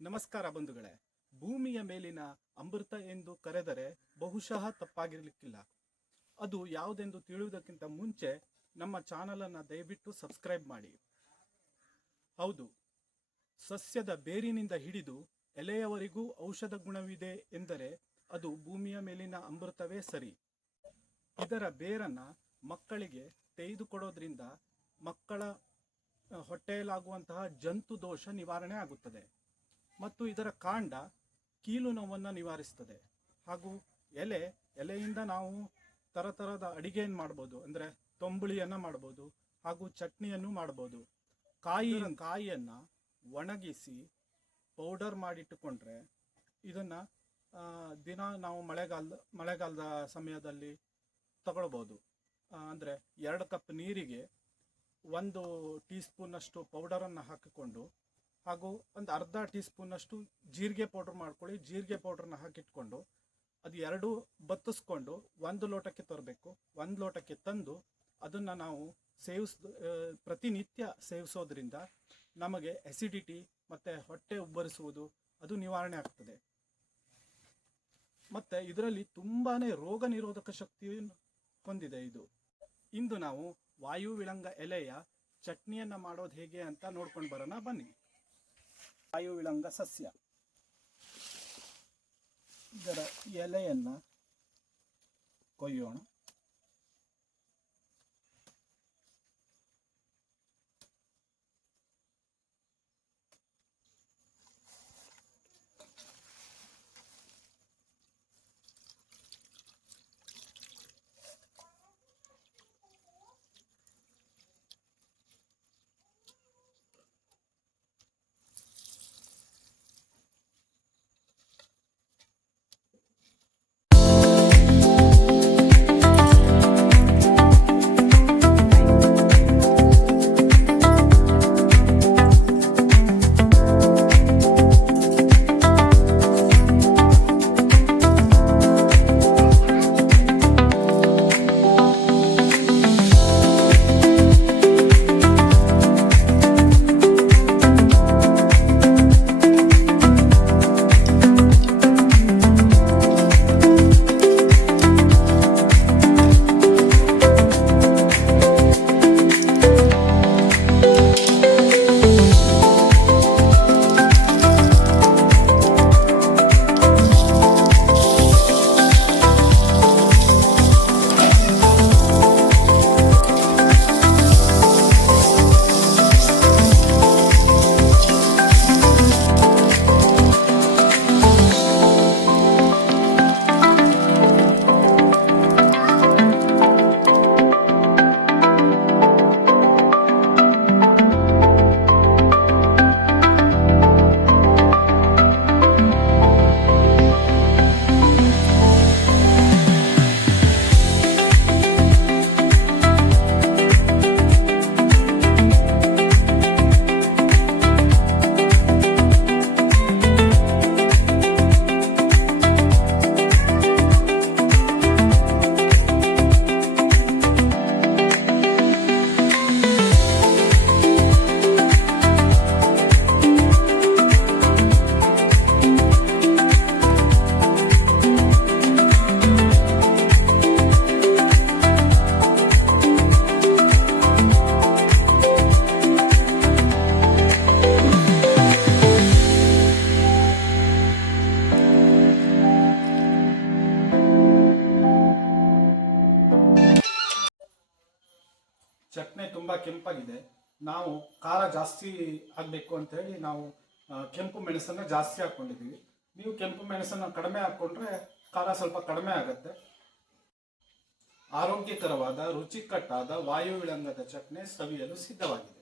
ನಮಸ್ಕಾರ ಬಂಧುಗಳೇ. ಭೂಮಿಯ ಮೇಲಿನ ಅಮೃತ ಎಂದು ಕರೆದರೆ ಬಹುಶಃ ತಪ್ಪಾಗಿರಲಿಕ್ಕಿಲ್ಲ. ಅದು ಯಾವುದೆಂದು ತಿಳಿಯುವುದಕ್ಕಿಂತ ಮುಂಚೆ ನಮ್ಮ ಚಾನಲನ್ನು ದಯವಿಟ್ಟು ಸಬ್ಸ್ಕ್ರೈಬ್ ಮಾಡಿ. ಹೌದು, ಸಸ್ಯದ ಬೇರಿನಿಂದ ಹಿಡಿದು ಎಲೆಯವರೆಗೂ ಔಷಧ ಗುಣವಿದೆ ಎಂದರೆ ಅದು ಭೂಮಿಯ ಮೇಲಿನ ಅಮೃತವೇ ಸರಿ. ಇದರ ಬೇರನ್ನು ಮಕ್ಕಳಿಗೆ ತೆಗೆದುಕೊಡೋದ್ರಿಂದ ಮಕ್ಕಳ ಹೊಟ್ಟೆಯಲ್ಲಾಗುವಂತಹ ಜಂತು ದೋಷ ನಿವಾರಣೆ ಆಗುತ್ತದೆ ಮತ್ತು ಇದರ ಕಾಂಡ ಕೀಲು ನೋವನ್ನು ನಿವಾರಿಸ್ತದೆ. ಹಾಗೂ ಎಲೆಯಿಂದ ನಾವು ತರತರದ ಅಡಿಗೆಯನ್ನು ಮಾಡ್ಬೋದು, ಅಂದರೆ ತೊಂಬುಳಿಯನ್ನು ಮಾಡ್ಬೋದು ಹಾಗೂ ಚಟ್ನಿಯನ್ನು ಮಾಡ್ಬೋದು. ಕಾಯಿಯನ್ನು ಒಣಗಿಸಿ ಪೌಡರ್ ಮಾಡಿಟ್ಟುಕೊಂಡ್ರೆ ಇದನ್ನು ದಿನ ನಾವು ಮಳೆಗಾಲದ ಸಮಯದಲ್ಲಿ ತಗೊಳ್ಬೋದು. ಅಂದರೆ 2 ಕಪ್ ನೀರಿಗೆ 1 ಟೀ ಸ್ಪೂನಷ್ಟು ಪೌಡರನ್ನು ಹಾಕಿಕೊಂಡು ಹಾಗೂ ಒಂದು ಅರ್ಧ ಟೀ ಸ್ಪೂನಷ್ಟು ಜೀರಿಗೆ ಪೌಡ್ರ್ ಮಾಡ್ಕೊಳ್ಳಿ. ಜೀರಿಗೆ ಪೌಡ್ರನ್ನ ಹಾಕಿಟ್ಕೊಂಡು ಅದು 2 ಬತ್ತಿಸ್ಕೊಂಡು 1 ಲೋಟಕ್ಕೆ ತರಬೇಕು. 1 ಲೋಟಕ್ಕೆ ತಂದು ಅದನ್ನು ನಾವು ಪ್ರತಿನಿತ್ಯ ಸೇವಿಸೋದ್ರಿಂದ ನಮಗೆ ಅಸಿಡಿಟಿ ಮತ್ತು ಹೊಟ್ಟೆ ಉಬ್ಬರಿಸುವುದು ಅದು ನಿವಾರಣೆ ಆಗ್ತದೆ. ಮತ್ತು ಇದರಲ್ಲಿ ತುಂಬಾ ರೋಗ ನಿರೋಧಕ ಶಕ್ತಿಯನ್ನು ಹೊಂದಿದೆ ಇದು. ಇಂದು ನಾವು ವಾಯುವಿಳಂಗ ಎಲೆಯ ಚಟ್ನಿಯನ್ನು ಮಾಡೋದು ಹೇಗೆ ಅಂತ ನೋಡ್ಕೊಂಡು ಬರೋಣ ಬನ್ನಿ. ವಾಯುವಿಳಂಗ ಸಸ್ಯ, ಇದರ ಎಲೆಯನ್ನು ಕೊಯ್ಯೋಣ. ಚಟ್ನಿ ತುಂಬ ಕೆಂಪಾಗಿದೆ. ನಾವು ಖಾರ ಜಾಸ್ತಿ ಆಗಬೇಕು ಅಂತೇಳಿ ನಾವು ಕೆಂಪು ಮೆಣಸನ್ನು ಜಾಸ್ತಿ ಹಾಕ್ಕೊಂಡಿದ್ದೀವಿ. ನೀವು ಕೆಂಪು ಮೆಣಸನ್ನು ಕಡಿಮೆ ಹಾಕ್ಕೊಂಡ್ರೆ ಖಾರ ಸ್ವಲ್ಪ ಕಡಿಮೆ ಆಗುತ್ತೆ. ಆರೋಗ್ಯಕರವಾದ ರುಚಿಕಟ್ಟಾದ ವಾಯುವಿಳಂಗದ ಚಟ್ನಿ ಸವಿಯಲು ಸಿದ್ಧವಾಗಿದೆ.